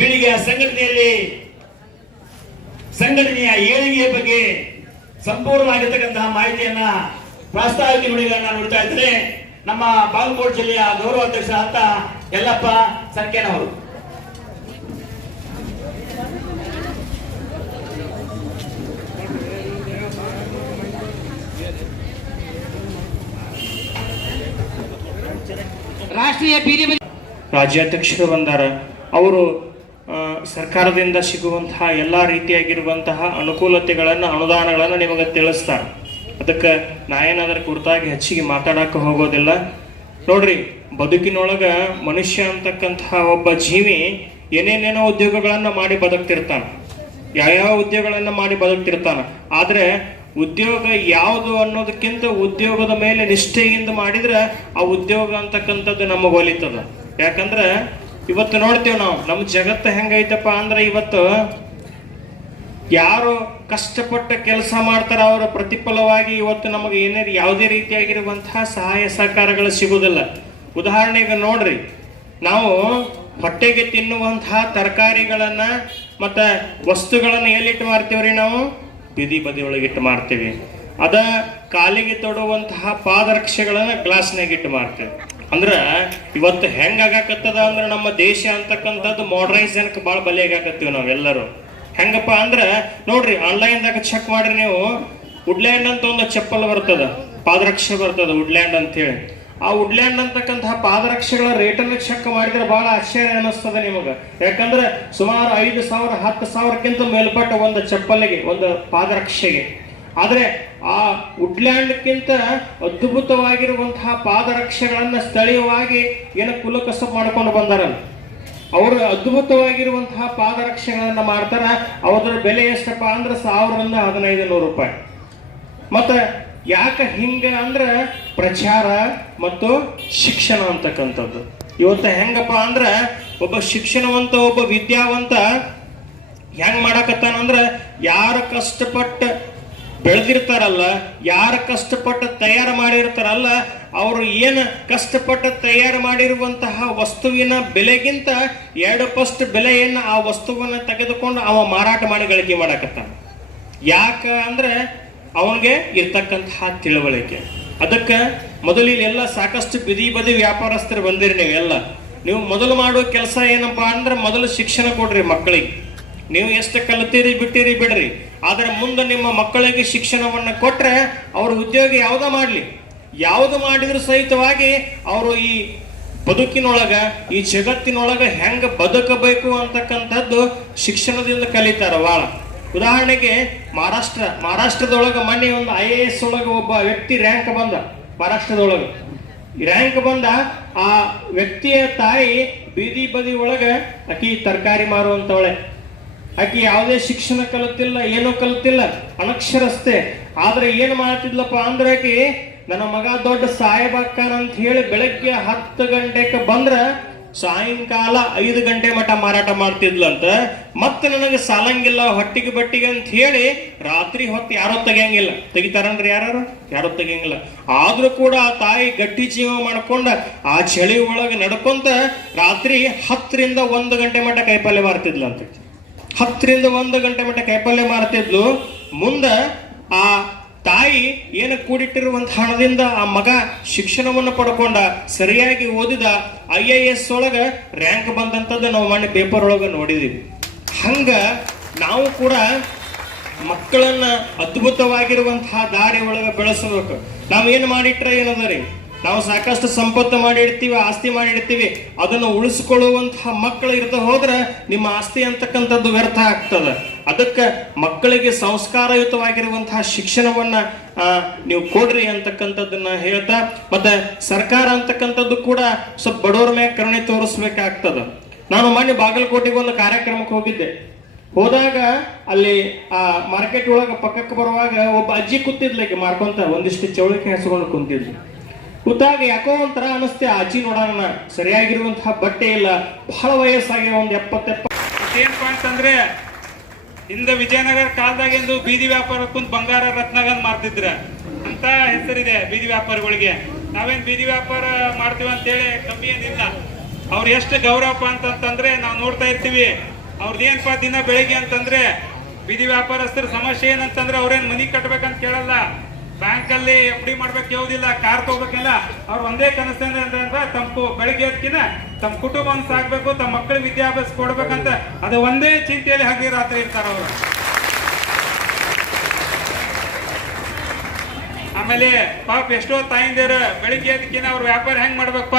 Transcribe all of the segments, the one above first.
ಬೀಳಿಗೆಯ ಸಂಘಟನೆಯ ಏಳಿಗೆಯ ಬಗ್ಗೆ ಸಂಪೂರ್ಣವಾಗಿರ್ತಕ್ಕಂತಹ ಮಾಹಿತಿಯನ್ನ ಪ್ರಾಸ್ತಾವಿಕ ನುಡಿಗಳನ್ನ ನೋಡ್ತಾ ಇದ್ದಾರೆ. ನಮ್ಮ ಬಾಗಲಕೋಟೆ ಜಿಲ್ಲೆಯ ಗೌರವ ಅಧ್ಯಕ್ಷ ಅಂತ ಯಲ್ಲಪ್ಪ ಸಂಕೇನವರು. ರಾಷ್ಟ್ರೀಯ ಬೀದಿ ರಾಜ್ಯಾಧ್ಯಕ್ಷರು ಬಂದಾರ. ಅವರು ಸರ್ಕಾರದಿಂದ ಸಿಗುವಂತಹ ಎಲ್ಲ ರೀತಿಯಾಗಿರುವಂತಹ ಅನುಕೂಲತೆಗಳನ್ನು ಅನುದಾನಗಳನ್ನು ನಿಮಗೆ ತಿಳಿಸ್ತಾರೆ. ಅದಕ್ಕೆ ನಾ ಏನಾದ್ರ ಕುರಿತಾಗಿ ಹೆಚ್ಚಿಗೆ ಮಾತಾಡಕ್ಕೆ ಹೋಗೋದಿಲ್ಲ. ನೋಡ್ರಿ, ಬದುಕಿನೊಳಗೆ ಮನುಷ್ಯ ಅಂತಕ್ಕಂತಹ ಒಬ್ಬ ಜೀವಿ ಏನೇನೇನೋ ಉದ್ಯೋಗಗಳನ್ನು ಮಾಡಿ ಬದುಕ್ತಿರ್ತಾನೆ, ಯಾವ್ಯಾವ ಉದ್ಯೋಗಗಳನ್ನು ಮಾಡಿ ಬದುಕ್ತಿರ್ತಾನೆ. ಆದರೆ ಉದ್ಯೋಗ ಯಾವುದು ಅನ್ನೋದಕ್ಕಿಂತ ಉದ್ಯೋಗದ ಮೇಲೆ ನಿಷ್ಠೆಯಿಂದ ಮಾಡಿದ್ರೆ ಆ ಉದ್ಯೋಗ ಅಂತಕ್ಕಂಥದ್ದು ನಮಗೆ ಒಲಿತದ. ಯಾಕಂದ್ರೆ ಇವತ್ತು ನೋಡ್ತೇವೆ ನಾವು ನಮ್ಮ ಜಗತ್ತು ಹೆಂಗೈತಪ್ಪ ಅಂದ್ರೆ, ಇವತ್ತು ಯಾರು ಕಷ್ಟಪಟ್ಟ ಕೆಲಸ ಮಾಡ್ತಾರ ಅವರ ಪ್ರತಿಫಲವಾಗಿ ಇವತ್ತು ನಮಗೆ ಯಾವುದೇ ರೀತಿಯಾಗಿರುವಂತಹ ಸಹಾಯ ಸಹಕಾರಗಳು ಸಿಗುವುದಿಲ್ಲ. ಉದಾಹರಣೆಗೆ ನೋಡ್ರಿ, ನಾವು ಹೊಟ್ಟೆಗೆ ತಿನ್ನುವಂತಹ ತರಕಾರಿಗಳನ್ನ ಮತ್ತೆ ವಸ್ತುಗಳನ್ನ ಎಲ್ಲಿಟ್ಟು ಮಾರ್ತೀವ್ರಿ? ನಾವು ಬೀದಿ ಬದಿಯೊಳಗಿಟ್ಟು ಮಾರ್ತೀವಿ. ಅದ ಕಾಲಿಗೆ ತೊಡುವಂತಹ ಪಾದರಕ್ಷೆಗಳನ್ನ ಗ್ಲಾಸ್ನಾಗ ಇಟ್ಟು ಮಾರ್ತೀವಿ. ಅಂದ್ರ ಇವತ್ತು ಹೆಂಗಾಗತ್ತದ ಅಂದ್ರೆ ನಮ್ಮ ದೇಶ ಅಂತಕ್ಕಂಥದ್ದು ಮಾಡರ್ನೈಸೇಷನ್ಗೆ ಭಾಳ ಬಲಿಯಾಗತ್ತೀವಿ ನಾವೆಲ್ಲರೂ. ಹೆಂಗಪ್ಪ ಅಂದ್ರೆ ನೋಡ್ರಿ, ಆನ್ಲೈನ್ದಾಗ ಚೆಕ್ ಮಾಡ್ರಿ ನೀವು, ವುಡ್ಲ್ಯಾಂಡ್ ಅಂತ ಒಂದು ಚಪ್ಪಲ್ ಬರ್ತದ, ಪಾದರಕ್ಷೆ ಬರ್ತದ ವುಡ್ಲ್ಯಾಂಡ್ ಅಂತ ಹೇಳಿ. ಆ ವುಡ್ಲ್ಯಾಂಡ್ ಅಂತಕ್ಕಂತಹ ಪಾದರಕ್ಷೆಗಳ ರೇಟನ್ನು ಚೆಕ್ ಮಾಡಿದ್ರೆ ಬಹಳ ಆಶ್ಚರ್ಯ ಅನಿಸ್ತದೆ ನಿಮಗೆ. ಯಾಕಂದ್ರೆ ಸುಮಾರು 5,000 10,000ಕ್ಕಿಂತ ಮೇಲ್ಪಟ್ಟ ಒಂದು ಚಪ್ಪಲಿಗೆ, ಒಂದು ಪಾದರಕ್ಷೆಗೆ. ಆದ್ರೆ ಆ ವುಡ್ಲ್ಯಾಂಡ್ಕ್ಕಿಂತ ಅದ್ಭುತವಾಗಿರುವಂತಹ ಪಾದರಕ್ಷೆಗಳನ್ನ ಸ್ಥಳೀಯವಾಗಿ ಏನು ಕುಲಕಸಬ್ ಮಾಡ್ಕೊಂಡು ಬಂದಾರಲ್ಲ, ಅವರು ಅದ್ಭುತವಾಗಿರುವಂತಹ ಪಾದರಕ್ಷೆಗಳನ್ನ ಮಾಡ್ತಾರ. ಅವರ ಬೆಲೆ ಎಷ್ಟಪ್ಪ ಅಂದ್ರೆ 1,000ರಿಂದ 1,500 ರೂಪಾಯಿ. ಮತ್ತೆ ಯಾಕೆ ಹಿಂಗ ಅಂದ್ರೆ ಪ್ರಚಾರ ಮತ್ತು ಶಿಕ್ಷಣ ಅಂತಕ್ಕಂಥದ್ದು. ಇವತ್ತು ಹೆಂಗಪ್ಪ ಅಂದ್ರೆ ಒಬ್ಬ ಶಿಕ್ಷಣವಂತ, ಒಬ್ಬ ವಿದ್ಯಾವಂತ ಹೆಂಗ್ ಮಾಡಕತ್ತಾನಂದ್ರ, ಯಾರು ಕಷ್ಟಪಟ್ಟು ಬೆಳೆದಿರ್ತಾರಲ್ಲ, ಯಾರು ಕಷ್ಟಪಟ್ಟು ತಯಾರು ಮಾಡಿರ್ತಾರಲ್ಲ, ಅವರು ಏನು ಕಷ್ಟಪಟ್ಟು ತಯಾರು ಮಾಡಿರುವಂತಹ ವಸ್ತುವಿನ ಬೆಲೆಗಿಂತ 2% ಬೆಲೆಯನ್ನು ಆ ವಸ್ತುವನ್ನ ತೆಗೆದುಕೊಂಡು ಅವ ಮಾರಾಟ ಮಾಡಿ ಗಳಿಕೆ ಮಾಡಕತ್ತಾನ. ಯಾಕ ಅಂದ್ರೆ ಅವನಿಗೆ ಇರ್ತಕ್ಕಂತಹ ತಿಳುವಳಿಕೆ. ಅದಕ್ಕೆ ಮೊದಲು ಇಲ್ಲೆಲ್ಲ ಸಾಕಷ್ಟು ಬೀದಿ ಬದಿ ವ್ಯಾಪಾರಸ್ಥರು ಬಂದಿರಿ. ನೀವು ಮೊದಲು ಮಾಡುವ ಕೆಲಸ ಏನಪ್ಪಾ ಅಂದ್ರೆ, ಮೊದಲು ಶಿಕ್ಷಣ ಕೊಡ್ರಿ ಮಕ್ಕಳಿಗೆ. ನೀವು ಎಷ್ಟು ಕಲಿತೀರಿ ಬಿಟ್ಟಿರಿ ಬಿಡ್ರಿ, ಆದ್ರೆ ಮುಂದೆ ನಿಮ್ಮ ಮಕ್ಕಳಿಗೆ ಶಿಕ್ಷಣವನ್ನ ಕೊಟ್ರೆ ಅವ್ರ ಉದ್ಯೋಗ ಯಾವ್ದು ಮಾಡಿದ್ರು ಸಹಿತವಾಗಿ ಅವರು ಈ ಬದುಕಿನೊಳಗ, ಈ ಜಗತ್ತಿನೊಳಗ ಹೆಂಗ ಬದುಕಬೇಕು ಅಂತಕ್ಕಂಥದ್ದು ಶಿಕ್ಷಣದಿಂದ ಕಲಿತಾರ ಭಾಳ. ಉದಾಹರಣೆಗೆ ಮಹಾರಾಷ್ಟ್ರದೊಳಗೆ ಮೊನ್ನೆ ಒಂದು IAS ಒಳಗೆ ಒಬ್ಬ ವ್ಯಕ್ತಿ ರ್ಯಾಂಕ್ ಬಂದ. ಮಹಾರಾಷ್ಟ್ರದೊಳಗೆ ರ್ಯಾಂಕ್ ಬಂದ. ಆ ವ್ಯಕ್ತಿಯ ತಾಯಿ ಬೀದಿ ಬದಿ ಒಳಗೆ ಆಕಿ ತರಕಾರಿ ಮಾರುವಂತವಳೆ. ಆಕಿ ಯಾವುದೇ ಶಿಕ್ಷಣ ಕಲಿತಿಲ್ಲ, ಏನೂ ಕಲಿತಿಲ್ಲ, ಅನಕ್ಷರಸ್ತೆ. ಆದ್ರೆ ಏನ್ ಮಾಡ್ತಿದ್ಲಪ್ಪ ಅಂದ್ರೆ, ಆಕಿ ನನ್ನ ಮಗ ದೊಡ್ಡ ಸಾಹೇಬ್ ಅಕ್ಕನ ಅಂತ ಹೇಳಿ ಬೆಳಗ್ಗೆ 10 ಗಂಟೆಗೆ ಬಂದ್ರ ಸಾಯಂಕಾಲ 5 ಗಂಟೆ ಮಠ ಮಾರಾಟ ಮಾಡ್ತಿದ್ಲಂತ. ಮತ್ತೆ ನನಗೆ ಸಾಲಂಗಿಲ್ಲ ಹೊಟ್ಟಿಗೆ ಬಟ್ಟಿಗೆ ಅಂತ ಹೇಳಿ ರಾತ್ರಿ ಹೊತ್ತು ಯಾರೋ ತೆಗಿಯಂಗಿಲ್ಲ. ತೆಗಿತಾರನ್ರಿ? ಯಾರು ತೆಗಿಯಂಗಿಲ್ಲ. ಆದ್ರೂ ಕೂಡ ಆ ತಾಯಿ ಗಟ್ಟಿ ಜೀವ ಮಾಡ್ಕೊಂಡ ಆ ಚಳಿ ಒಳಗೆ ನಡ್ಕೊಂತ ರಾತ್ರಿ 10ರಿಂದ 1 ಗಂಟೆ ಮಠ ಕೈಪಲ್ಯ ಮಾರ್ತಿದ್ಲಂತ. 10ರಿಂದ 1 ಗಂಟೆ ಮಠ ಕೈಪಲ್ಯ ಮಾರ್ತಿದ್ಲು. ಮುಂದ ಆ ತಾಯಿ ಏನು ಕೂಡಿಟ್ಟಿರುವಂತಹ ಹಣದಿಂದ ಆ ಮಗ ಶಿಕ್ಷಣವನ್ನು ಪಡ್ಕೊಂಡ, ಸರಿಯಾಗಿ ಓದಿದ, IAS ಒಳಗ ರ್ಯಾಂಕ್ ಬಂದಂಥದ್ದು ನಾವು ಮೊನ್ನೆ ಪೇಪರ್ ಒಳಗೆ ನೋಡಿದೀವಿ. ಹಂಗ ನಾವು ಕೂಡ ಮಕ್ಕಳನ್ನ ಅದ್ಭುತವಾಗಿರುವಂತಹ ದಾರಿ ಒಳಗೆ ಬೆಳೆಸಬೇಕು. ನಾವೇನು ಮಾಡಿಟ್ರೆ ಏನದ ರೀ, ನಾವು ಸಾಕಷ್ಟು ಸಂಪತ್ತು ಮಾಡಿರ್ತೀವಿ, ಆಸ್ತಿ ಮಾಡಿರ್ತೀವಿ, ಅದನ್ನು ಉಳಿಸ್ಕೊಳ್ಳುವಂತಹ ಮಕ್ಕಳು ಇರ್ತಾ ಹೋದ್ರೆ ನಿಮ್ಮ ಆಸ್ತಿ ಅಂತಕ್ಕಂಥದ್ದು ವ್ಯರ್ಥ ಆಗ್ತದೆ. ಅದಕ್ಕೆ ಮಕ್ಕಳಿಗೆ ಸಂಸ್ಕಾರಯುತವಾಗಿರುವಂತಹ ಶಿಕ್ಷಣವನ್ನ ನೀವು ಕೊಡ್ರಿ ಅಂತಕ್ಕಂಥದ್ದನ್ನ ಹೇಳ್ತಾ, ಮತ್ತೆ ಸರ್ಕಾರ ಅಂತಕ್ಕಂಥದ್ದು ಕೂಡ ಸ್ವಲ್ಪ ಬಡವರ ಮೇಲೆ ಕರುಣೆ ತೋರಿಸ್ಬೇಕಾಗ್ತದ. ನಾನು ಮೊನ್ನೆ ಬಾಗಲಕೋಟೆಗೆ ಒಂದು ಕಾರ್ಯಕ್ರಮಕ್ಕೆ ಹೋಗಿದ್ದೆ. ಹೋದಾಗ ಅಲ್ಲಿ ಆ ಮಾರ್ಕೆಟ್ ಒಳಗೆ ಪಕ್ಕಕ್ಕೆ ಬರುವಾಗ ಒಬ್ಬ ಅಜ್ಜಿ ಕೂತಿದ್ಲಿಕ್ಕೆ ಮಾರ್ಕೊಂತ ಒಂದಿಷ್ಟು ಚೌಳಿಕೆ ಹಚ್ಕೊಂಡು ಕುಂತಿದ್ಲು. ಕೂತಾಗ ಯಾಕೋ ಒಂಥರ ಅನಿಸ್ತೆ, ಆ ಅಜ್ಜಿ ನೋಡೋಣ, ಸರಿಯಾಗಿರುವಂತಹ ಬಟ್ಟೆ ಇಲ್ಲ, ಬಹಳ ವಯಸ್ಸಾಗಿ ಒಂದು 70 ಏನಪ್ಪಾ ಅಂತಂದ್ರೆ, ಹಿಂದೆ ವಿಜಯನಗರ ಕಾಲದಾಗೆಂದು ಬೀದಿ ವ್ಯಾಪಾರ ಕುಂತ ಬಂಗಾರ ರತ್ನಗಂದ್ ಮಾರ್ತಿದ್ರ ಅಂತ ಹೆಸರಿದೆ ಬೀದಿ ವ್ಯಾಪಾರಿಗಳಿಗೆ. ನಾವೇನ್ ಬೀದಿ ವ್ಯಾಪಾರ ಮಾಡ್ತೀವಿ ಅಂತೇಳಿ ಕಮ್ಮಿ ಏನಿಲ್ಲ. ಅವ್ರು ಎಷ್ಟು ಗೌರವಪ್ಪ ಅಂತಂದ್ರೆ ನಾವು ನೋಡ್ತಾ ಇರ್ತೀವಿ. ಅವ್ರದ್ದೇನಪ್ಪ ದಿನ ಬೆಳಿಗ್ಗೆ ಅಂತಂದ್ರೆ ಬೀದಿ ವ್ಯಾಪಾರಸ್ಥರ ಸಮಸ್ಯೆ ಏನಂತಂದ್ರೆ ಅವ್ರೇನ್ ಮನಿ ಕಟ್ಬೇಕಂತ ಕೇಳಲ್ಲ, ಬ್ಯಾಂಕ್ ಅಲ್ಲಿ FD ಮಾಡ್ಬೇಕು ಯಾವುದಿಲ್ಲ, ಕಾರ್ ತಗೋಬೇಕಿಲ್ಲ. ಅವ್ರು ಒಂದೇ ಕನಸ್ತಂದ್ರೆ ತಮ್ಮ ಬೆಳಿಗ್ಗೆ ಹೊತ್ತಿನ ತಮ್ಮ ಕುಟುಂಬವನ್ನು ಸಾಕ್ಬೇಕು, ತಮ್ಮ ಮಕ್ಕಳಿಗೆ ವಿದ್ಯಾಭ್ಯಾಸ ಕೊಡ್ಬೇಕಂತ ಅದು ಒಂದೇ ಚಿಂತೆಯಲ್ಲಿ ಹಗಲಿ ರಾತ್ರಿ ಇರ್ತಾರ ಅವರು. ಆಮೇಲೆ ಪಾಪ ಎಷ್ಟೋ ತಾಯಿಂದೇರ ಬೆಳಿಗ್ಗೆ ಅದಕ್ಕಿನ ಅವ್ರ ವ್ಯಾಪಾರ ಹೆಂಗ್ ಮಾಡ್ಬೇಕಪ್ಪ,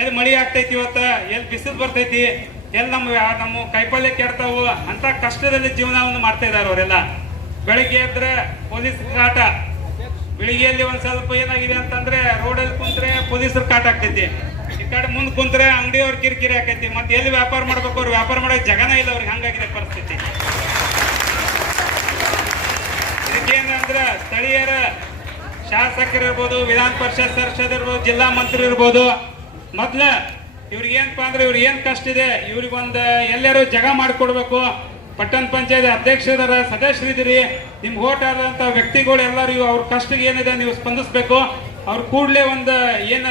ಎಲ್ಲಿ ಮಳಿ ಆಗ್ತೈತಿ ಇವತ್ತ, ಎಲ್ಲಿ ಬಿಸಿಲು ಬರ್ತೈತಿ, ಎಲ್ಲಿ ನಮ್ಮ ಕೈಪಲ್ಯ ಕೆಡ್ತಾವು ಅಂತ ಕಷ್ಟದಲ್ಲಿ ಜೀವನವನ್ನು ಮಾಡ್ತಾ ಇದಾರೆ ಅವರೆಲ್ಲ. ಬೆಳಿಗ್ಗೆ ಎದ್ರೆ ಪೊಲೀಸ್ ಕಾಟ, ಬೆಳಿಗ್ಗೆಯಲ್ಲಿ ಒಂದ್ ಸ್ವಲ್ಪ ಏನಾಗಿದೆ ಅಂತಂದ್ರೆ ರೋಡಲ್ಲಿ ಕುಂತ್ರೆ ಪೊಲೀಸರು ಕಾಟ ಆಗ್ತೈತಿ, ಈ ಕಡೆ ಮುಂದ್ ಕುಂತ್ರೆ ಅಂಗಡಿಯವ್ರ ಕಿರಿಕಿರಿ ಆಕೈತಿ. ಮತ್ತೆ ಎಲ್ಲಿ ವ್ಯಾಪಾರ ಮಾಡ್ಬೇಕು, ಅವ್ರು ವ್ಯಾಪಾರ ಮಾಡೋಕೆ ಜಗನ ಇಲ್ಲ, ಅವ್ರಿಗೆ ಹಂಗಾಗಿದೆ ಪರಿಸ್ಥಿತಿ. ಇದಕ್ಕೇನಂದ್ರ ಸ್ಥಳೀಯರ ಶಾಸಕರಿರ್ಬೋದು, ವಿಧಾನ ಪರಿಷತ್ ಸದಸ್ಯರಿರ್ಬೋದು, ಜಿಲ್ಲಾ ಮಂತ್ರಿ ಇರ್ಬೋದು, ಮೊದ್ಲ ಇವ್ರಿಗೆ ಏನಪ್ಪಾ ಅಂದ್ರೆ ಇವ್ರಿಗೆ ಏನ್ ಕಷ್ಟ ಇದೆ, ಇವ್ರಿಗೊಂದು ಎಲ್ಲರೂ ಜಾಗ ಮಾಡಿಕೊಡ್ಬೇಕು. ಪಟ್ಟಣ ಪಂಚಾಯತ್ ಅಧ್ಯಕ್ಷರ ಸದಸ್ಯರಿದ್ದೀರಿ, ನಿಮ್ಗೆ ಓಟ್ ಆದಂತ ವ್ಯಕ್ತಿಗಳು ಎಲ್ಲರೂ ಅವ್ರ ಕಷ್ಟಕ್ಕೆ ಏನಿದೆ ನೀವು ಸ್ಪಂದಿಸ್ಬೇಕು. ಅವ್ರು ಕೂಡಲೇ ಒಂದು ಏನ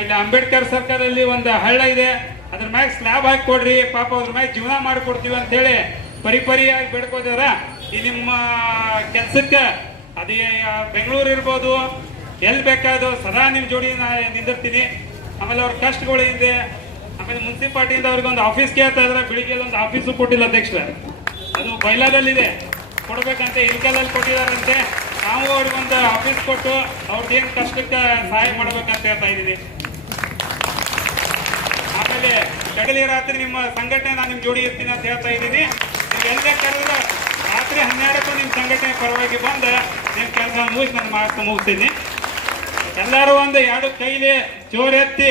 ಇಲ್ಲಿ ಅಂಬೇಡ್ಕರ್ ಸರ್ಕಾರದಲ್ಲಿ ಒಂದು ಹಳ್ಳ ಇದೆ, ಅದ್ರ ಮ್ಯಾಗ ಸ್ಲ್ಯಾಬ್ ಹಾಕಿ ಕೊಡ್ರಿ, ಪಾಪ ಅದ್ರ ಮ್ಯಾಗ ಜೀವನ ಮಾಡಿಕೊಡ್ತೀವಿ ಅಂತ ಹೇಳಿ ಪರಿಪರಿಯಾಗಿ ಬೇಡ್ಕೋದಾರ. ಈ ನಿಮ್ಮ ಕೆಲ್ಸಕ್ಕೆ ಅದೇ ಬೆಂಗಳೂರು ಇರ್ಬೋದು, ಎಲ್ಲಿ ಬೇಕಾದ್ರು ಸದಾ ನಿಮ್ ಜೋಡಿ ನಾ ನಿಂದಿರ್ತೀನಿ. ಆಮೇಲೆ ಅವ್ರ ಕಷ್ಟಗಳು ಇದೆ. ಆಮೇಲೆ ಮುನ್ಸಿಪಾಲಿಟಿಯಿಂದ ಅವ್ರಿಗೆ ಒಂದು ಆಫೀಸ್ ಕೇಳ್ತಾ ಇದ್ರೆ, ಬೆಳಿಗ್ಗೆ ಒಂದು ಆಫೀಸು ಕೊಟ್ಟಿಲ್ಲ ಅಧ್ಯಕ್ಷರ, ಅದು ಬೈಲಾದಲ್ಲಿದೆ, ಕೊಡ್ಬೇಕಂತ ಇಲ್ಕಲಲ್ಲಿ ಕೊಟ್ಟಿದಾರಂತೆ. ನಾವು ಅವ್ರಿಗೊಂದು ಆಫೀಸ್ ಕೊಟ್ಟು ಅವ್ರದ್ದೇನು ಕಷ್ಟಕ್ಕೆ ಸಹಾಯ ಮಾಡ್ಬೇಕಂತ ಹೇಳ್ತಾ ಇದ್ದೀನಿ. ಆಮೇಲೆ ಕಡಲಿ ರಾತ್ರಿ ನಿಮ್ಮ ಸಂಘಟನೆ ನಾನು ನಿಮ್ ಜೋಡಿ ಇರ್ತೀನಿ ಅಂತ ಹೇಳ್ತಾ ಇದ್ದೀನಿ. ನೀವು ಎಲ್ಲೇ ಕರೆದ್ರೆ ರಾತ್ರಿ 12ಕ್ಕೂ ನಿಮ್ಮ ಸಂಘಟನೆ ಪರವಾಗಿ ಬಂದು ನಿಮ್ಮ ಕೆಲಸ ಮುಗಿಸಿ ನಾನು ಮಾತು ಮುಗಿಸ್ತೀನಿ. ಎಲ್ಲರೂ ಒಂದು ಎರಡು ಕೈಲಿ ಜೋರೆತ್ತಿ